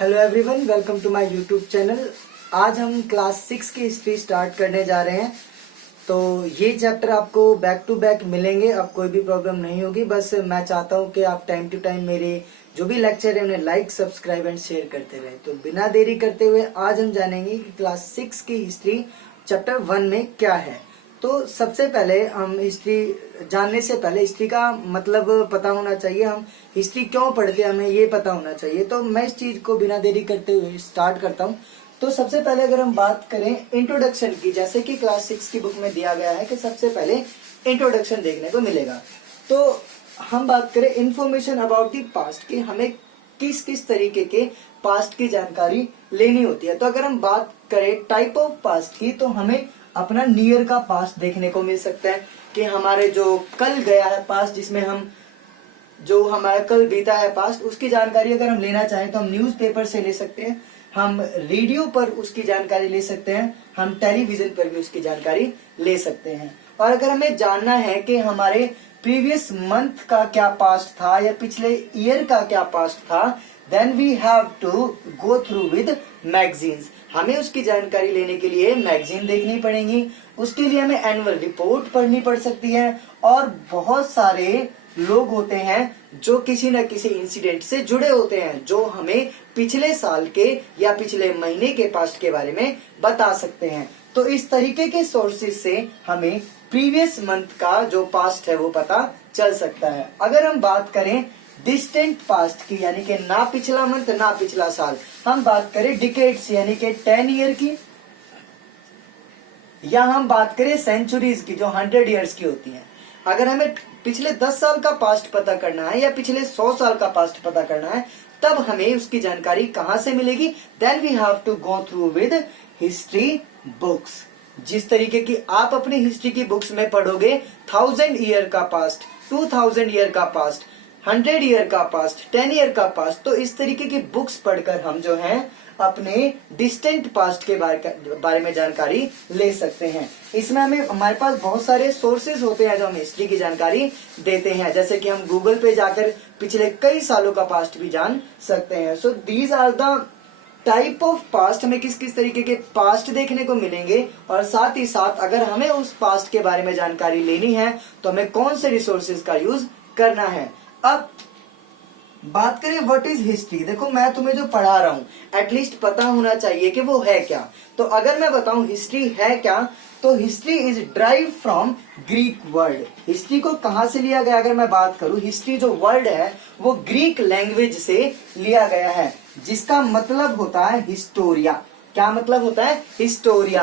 Hello everyone, welcome to my YouTube channel. आज हम class 6 की हिस्ट्री स्टार्ट करने जा रहे हैं। तो ये चैप्टर आपको बैक टू बैक मिलेंगे, अब कोई भी प्रॉब्लम नहीं होगी। बस मैं चाहता हूँ कि आप टाइम टू टाइम मेरे जो भी लेक्चर है उन्हें लाइक, सब्सक्राइब एंड शेयर करते रहे। तो बिना देरी करते हुए आज हम जानेंगे कि क्लास 6 की हिस्ट्री चैप्टर 1 में क्या है। तो सबसे पहले हम हिस्ट्री जानने से पहले हिस्ट्री का मतलब पता होना चाहिए। हम हिस्ट्री क्यों पढ़ते हैं हमें ये पता होना चाहिए। तो मैं इस चीज को बिना देरी करते हुए स्टार्ट करता हूँ। तो सबसे पहले अगर हम बात करें इंट्रोडक्शन की, जैसे कि क्लास 6 की बुक में दिया गया है कि सबसे पहले इंट्रोडक्शन देखने को मिलेगा। तो हम बात करें इंफॉर्मेशन अबाउट द पास्ट की, हमें किस किस तरीके के पास्ट की जानकारी लेनी होती है। तो अगर हम बात करें टाइप ऑफ पास्ट की, तो हमें अपना नियर का पास्ट देखने को मिल सकता है कि हमारे जो कल गया है पास्ट, जिसमें हम जो हमारा कल बीता है पास्ट, उसकी जानकारी अगर हम लेना चाहें तो हम न्यूज़पेपर से ले सकते हैं, हम रेडियो पर उसकी जानकारी ले सकते हैं, हम टेलीविजन पर भी उसकी जानकारी ले सकते हैं। और अगर हमें जानना है कि हमारे प्रीवियस मंथ का क्या पास्ट था या पिछले ईयर का क्या पास्ट था, then we have to go through with magazines. हमें उसकी जानकारी लेने के लिए मैगजीन देखनी पड़ेगी, उसके लिए हमें एनुअल रिपोर्ट पढ़नी पड़ सकती है। और बहुत सारे लोग होते हैं जो किसी न किसी इंसिडेंट से जुड़े होते हैं, जो हमें पिछले साल के या पिछले महीने के पास्ट के बारे में बता सकते हैं। तो इस तरीके के सोर्सेज से हमें प्रीवियस मंथ का जो पास्ट है वो पता चल सकता है। अगर हम बात करें डिस्टेंट पास्ट की, यानी कि ना पिछला मंथ ना पिछला साल, हम बात करें डिकेड्स यानी कि 10 ईयर की, या हम बात करें सेंचुरीज की जो 100 ईयर्स की होती हैं। अगर हमें पिछले 10 साल का पास्ट पता करना है या पिछले 100 साल का पास्ट पता करना है, तब हमें उसकी जानकारी कहां से मिलेगी? Then we have to go through with history books. जिस तरीके की आप अपनी हिस्ट्री की बुक्स में पढ़ोगे 1000 ईयर का पास्ट, 2000 ईयर का पास्ट, 100 ईयर का पास्ट, 10 ईयर का पास्ट, तो इस तरीके की बुक्स पढ़कर हम जो है अपने डिस्टेंट पास्ट के बारे में जानकारी ले सकते हैं। इसमें हमारे पास बहुत सारे सोर्सेज होते हैं जो हमें हिस्ट्री की जानकारी देते हैं, जैसे कि हम गूगल पे जाकर पिछले कई सालों का पास्ट भी जान सकते हैं। So these are the type of past, हमें किस किस तरीके के पास्ट देखने को मिलेंगे, और साथ ही साथ अगर हमें उस पास्ट के बारे में जानकारी लेनी है तो हमें कौन से रिसोर्सेज का यूज करना है। अब बात करें व्हाट इज हिस्ट्री। देखो, मैं तुम्हें जो पढ़ा रहा हूं एटलीस्ट पता होना चाहिए कि वो है क्या। तो अगर मैं बताऊं हिस्ट्री है क्या, तो history is drive from Greek word. History को कहां से लिया गया? अगर मैं बात करूं, हिस्ट्री जो वर्ड है वो ग्रीक लैंग्वेज से लिया गया है, जिसका मतलब होता है हिस्टोरिया। क्या मतलब होता है? Historia,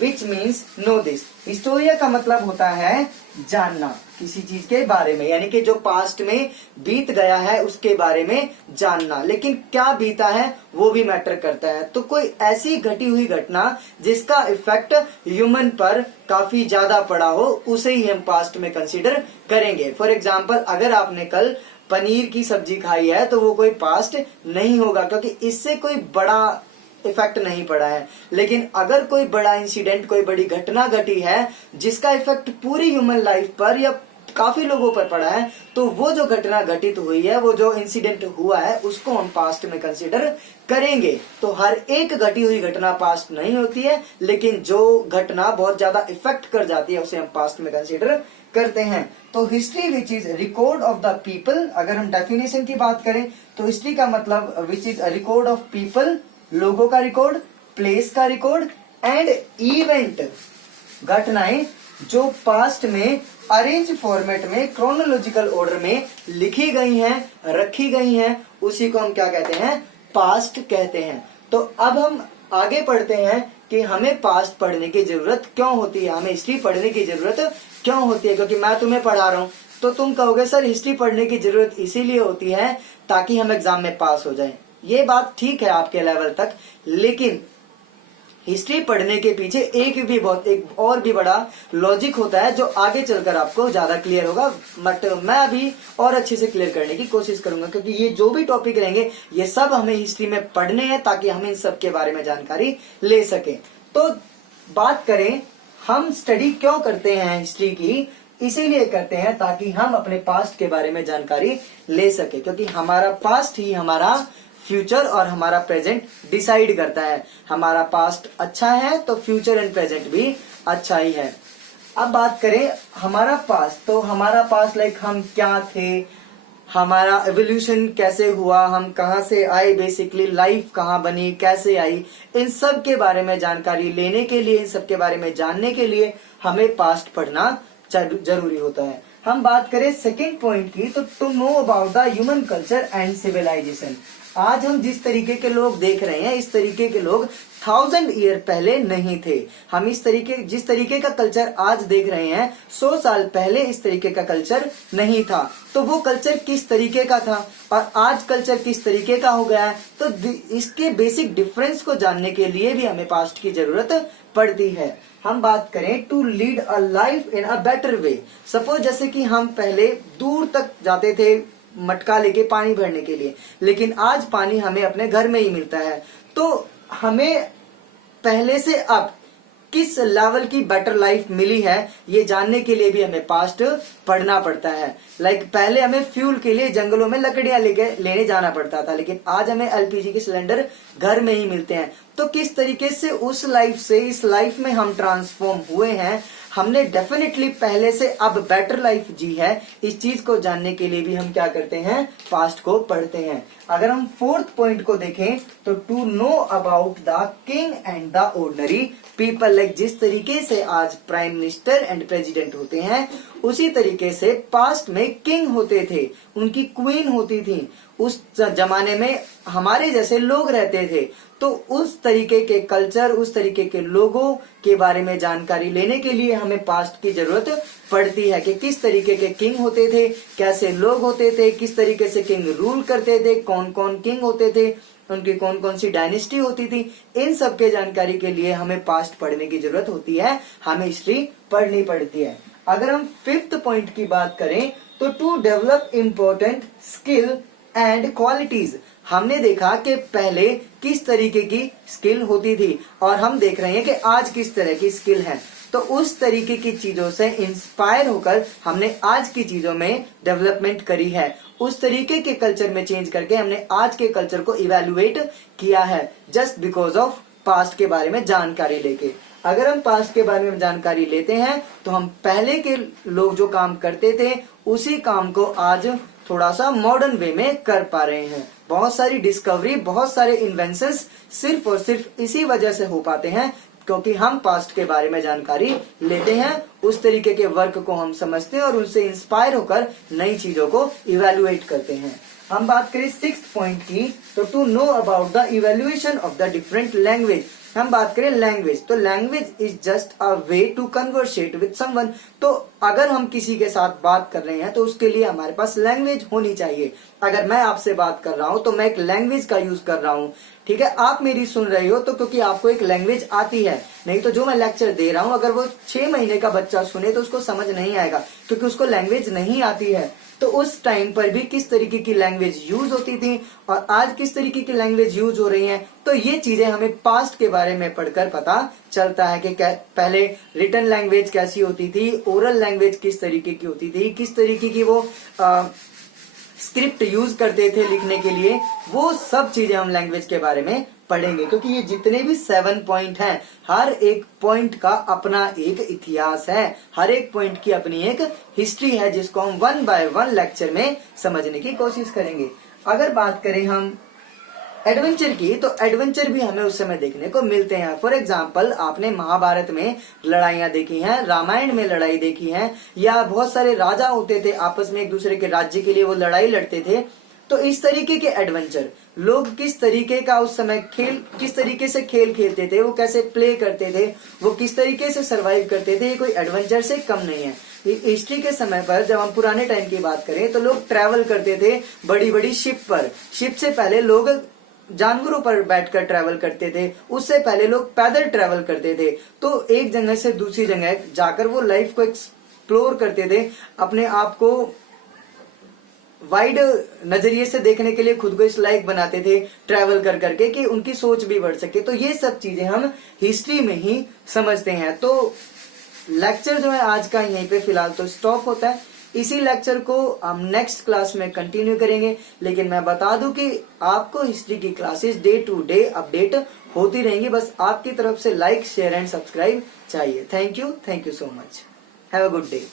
which means know this. Historia का मतलब होता है जानना किसी चीज के बारे में, यानी कि जो पास्ट में बीत गया है उसके बारे में जानना। लेकिन क्या बीता है वो भी मैटर करता है। तो कोई ऐसी घटी हुई घटना जिसका इफेक्ट ह्यूमन पर काफी ज्यादा पड़ा हो, उसे ही हम पास्ट में कंसीडर करेंगे। फॉर एग्जाम्पल, अगर आपने कल पनीर की सब्जी खाई है तो वो कोई पास्ट नहीं होगा, क्योंकि इससे कोई बड़ा इफेक्ट नहीं पड़ा है। लेकिन अगर कोई बड़ा इंसिडेंट, कोई बड़ी घटना घटी है जिसका इफेक्ट पूरी ह्यूमन लाइफ पर या काफी लोगों पर पड़ा है, तो वो जो घटना घटित हुई है, वो जो इंसिडेंट हुआ है, उसको हम पास्ट में कंसीडर करेंगे। तो हर एक घटी हुई घटना पास्ट नहीं होती है, लेकिन जो घटना बहुत ज्यादा इफेक्ट कर जाती है उसे हम पास्ट में कंसीडर करते हैं। तो history which is record of the people. अगर हम डेफिनेशन की बात करें तो हिस्ट्री का मतलब which is record of people, लोगों का रिकॉर्ड, प्लेस का रिकॉर्ड एंड इवेंट, घटनाएं जो पास्ट में अरेंज फॉर्मेट में क्रोनोलॉजिकल ऑर्डर में लिखी गई हैं, रखी गई हैं, उसी को हम क्या कहते हैं? पास्ट कहते हैं। तो अब हम आगे पढ़ते हैं कि हमें पास्ट पढ़ने की जरूरत क्यों होती है, हमें हिस्ट्री पढ़ने की जरूरत क्यों होती है। क्योंकि मैं तुम्हें पढ़ा रहा हूं तो तुम कहोगे सर हिस्ट्री पढ़ने की जरूरत इसीलिए होती है ताकि हम एग्जाम में पास हो जाएं। ये बात ठीक है आपके लेवल तक, लेकिन हिस्ट्री पढ़ने के पीछे एक और भी बड़ा लॉजिक होता है जो आगे चलकर आपको ज्यादा क्लियर होगा। बट मैं अभी और अच्छे से क्लियर करने की कोशिश करूंगा, क्योंकि ये जो भी टॉपिक रहेंगे ये सब हमें हिस्ट्री में पढ़ने हैं ताकि हम इन सब के बारे में जानकारी ले सके। तो बात करें हम स्टडी क्यों करते हैं हिस्ट्री की, इसीलिए करते हैं ताकि हम अपने पास्ट के बारे में जानकारी ले सके, क्योंकि हमारा पास्ट ही हमारा फ्यूचर और हमारा प्रेजेंट डिसाइड करता है। हमारा पास्ट अच्छा है तो फ्यूचर एंड प्रेजेंट भी अच्छा ही है। अब बात करें हमारा पास्ट, तो हमारा पास्ट लाइक हम क्या थे, हमारा एवोल्यूशन कैसे हुआ, हम कहाँ से आए, बेसिकली लाइफ कहाँ बनी, कैसे आई, इन सब के बारे में जानकारी लेने के लिए, इन सब के बारे में जानने के लिए हमें पास्ट पढ़ना जरूरी होता है। हम बात करें सेकंड पॉइंट की, तो to know about the human culture and civilisation. आज हम जिस तरीके के लोग देख रहे हैं, इस तरीके के लोग 1000 ईयर पहले नहीं थे। हम जिस तरीके का कल्चर आज देख रहे हैं, 100 साल पहले इस तरीके का कल्चर नहीं था। तो वो कल्चर किस तरीके का था और आज कल्चर किस तरीके का हो गया है, तो इसके बेसिक डिफरेंस को जानने के लिए भी हमें पास्ट की जरूरत पड़ती है। हम बात करें to lead a life in a better way. Suppose जैसे कि हम पहले दूर तक जाते थे मटका लेके पानी भरने के लिए, लेकिन आज पानी हमें अपने घर में ही मिलता है। तो हमें पहले से अब किस लेवल की बेटर लाइफ मिली है, ये जानने के लिए भी हमें पास्ट पढ़ना पड़ता है। लाइक पहले हमें फ्यूल के लिए जंगलों में लकड़ियां लेने जाना पड़ता था, लेकिन आज हमें एलपीजी के सिलेंडर घर में ही मिलते हैं। तो किस तरीके से उस लाइफ से इस लाइफ में हम ट्रांसफॉर्म हुए हैं, हमने डेफिनेटली पहले से अब बेटर लाइफ जी है, इस चीज को जानने के लिए भी हम क्या करते हैं, पास्ट को पढ़ते हैं। अगर हम फोर्थ पॉइंट को देखें, तो to know about the king and the ordinary people. Like जिस तरीके से आज प्राइम मिनिस्टर एंड प्रेसिडेंट होते हैं, उसी तरीके से पास्ट में किंग होते थे, उनकी क्वीन होती थी। उस जमाने में हमारे जैसे लोग रहते थे, तो उस तरीके के कल्चर, उस तरीके के लोगों के बारे में जानकारी लेने के लिए हमें पास्ट की जरूरत पड़ती है कि किस तरीके के किंग होते थे, कैसे लोग होते थे, किस तरीके से किंग रूल करते थे, कौन कौन किंग होते थे, उनकी कौन कौन सी डायनेस्टी होती थी। इन सब के जानकारी के लिए हमें पास्ट पढ़ने की जरूरत होती है, हमें हिस्ट्री पढ़नी पड़ती है। अगर हम फिफ्थ पॉइंट की बात करें, तो to develop important skill and qualities. हमने देखा कि पहले किस तरीके की स्किल होती थी और हम देख रहे हैं कि आज किस तरह की स्किल है। तो उस तरीके की चीजों से इंस्पायर होकर हमने आज की चीजों में डेवलपमेंट करी है। उस तरीके के कल्चर में चेंज करके हमने आज के कल्चर को इवेल्युएट किया है, जस्ट बिकॉज ऑफ पास्ट के बारे में जानकारी लेके। अगर हम पास्ट के बारे में जानकारी लेते हैं, तो हम पहले के लोग जो काम करते थे, उसी काम को आज थोड़ा सा मॉडर्न वे में कर पा रहे हैं। बहुत सारी डिस्कवरी, बहुत सारे इन्वेंशंस सिर्फ और सिर्फ इसी वजह से हो पाते हैं क्योंकि हम पास्ट के बारे में जानकारी लेते हैं, उस तरीके के वर्क को हम समझते हैं और उनसे इंस्पायर होकर नई चीजों को इवेल्युएट करते हैं। हम बात करें सिक्स्थ पॉइंट की, तो to know about the evaluation of the different language. हम बात करें लैंग्वेज, तो language is just a way to conversate with someone. तो अगर हम किसी के साथ बात कर रहे हैं तो उसके लिए हमारे पास लैंग्वेज होनी चाहिए। अगर मैं आपसे बात कर रहा हूं तो मैं एक लैंग्वेज का यूज कर रहा हूं, ठीक है। आप मेरी सुन रहे हो तो क्योंकि आपको एक लैंग्वेज आती है, नहीं तो जो मैं लेक्चर दे रहा हूं अगर वो 6 महीने का बच्चा सुने तो उसको समझ नहीं आएगा क्योंकि उसको लैंग्वेज नहीं आती है। तो उस टाइम पर भी किस तरीके की लैंग्वेज यूज होती थी और आज किस तरीके की लैंग्वेज यूज हो रही है, तो ये चीजें हमें पास्ट के बारे में पढ़कर पता चलता है कि पहले रिटन लैंग्वेज कैसी होती थी, ओरल लैंग्वेज किस तरीके की होती थी, किस तरीके की वो स्क्रिप्ट यूज करते थे लिखने के लिए। वो सब चीजें हम लैंग्वेज के बारे में पढ़ेंगे क्योंकि ये जितने भी 7 पॉइंट हैं, हर एक पॉइंट का अपना एक इतिहास है, हर एक पॉइंट की अपनी एक हिस्ट्री है जिसको हम 1 बाय 1 लेक्चर में समझने की कोशिश करेंगे। अगर बात करें हम एडवेंचर की, तो एडवेंचर भी हमें उस समय देखने को मिलते हैं। फॉर एग्जाम्पल, आपने महाभारत में लड़ाइयां देखी हैं, रामायण में लड़ाई देखी है, या बहुत सारे राजा होते थे आपस में एक दूसरे के राज्य के लिए वो लड़ाई लड़ते थे। तो इस तरीके के एडवेंचर, लोग किस तरीके का उस समय किस तरीके से खेल खेलते थे, वो कैसे प्ले करते थे, वो किस तरीके से सरवाइव करते थे, ये कोई एडवेंचर से कम नहीं है। हिस्ट्री के समय पर जब हम पुराने टाइम की बात करें तो लोग ट्रैवल करते थे बड़ी बड़ी शिप पर। शिप से पहले लोग जानवरों पर बैठकर ट्रैवल करते थे, उससे पहले लोग पैदल ट्रैवल करते थे। तो एक जगह से दूसरी जगह जाकर वो लाइफ को एक्सप्लोर करते थे, अपने आप को वाइड नजरिए से देखने के लिए खुद को इस लायक बनाते थे ट्रैवल कर करके कि उनकी सोच भी बढ़ सके। तो ये सब चीजें हम हिस्ट्री में ही समझते हैं। तो लेक्चर जो है आज का यहीं पे फिलहाल तो स्टॉप होता है। इसी लेक्चर को हम नेक्स्ट क्लास में कंटिन्यू करेंगे। लेकिन मैं बता दूं कि आपको हिस्ट्री की classes day to day update होती रहेंगी, बस आपकी तरफ से लाइक शेयर एंड सब्सक्राइब चाहिए। Thank you so much, have a good day.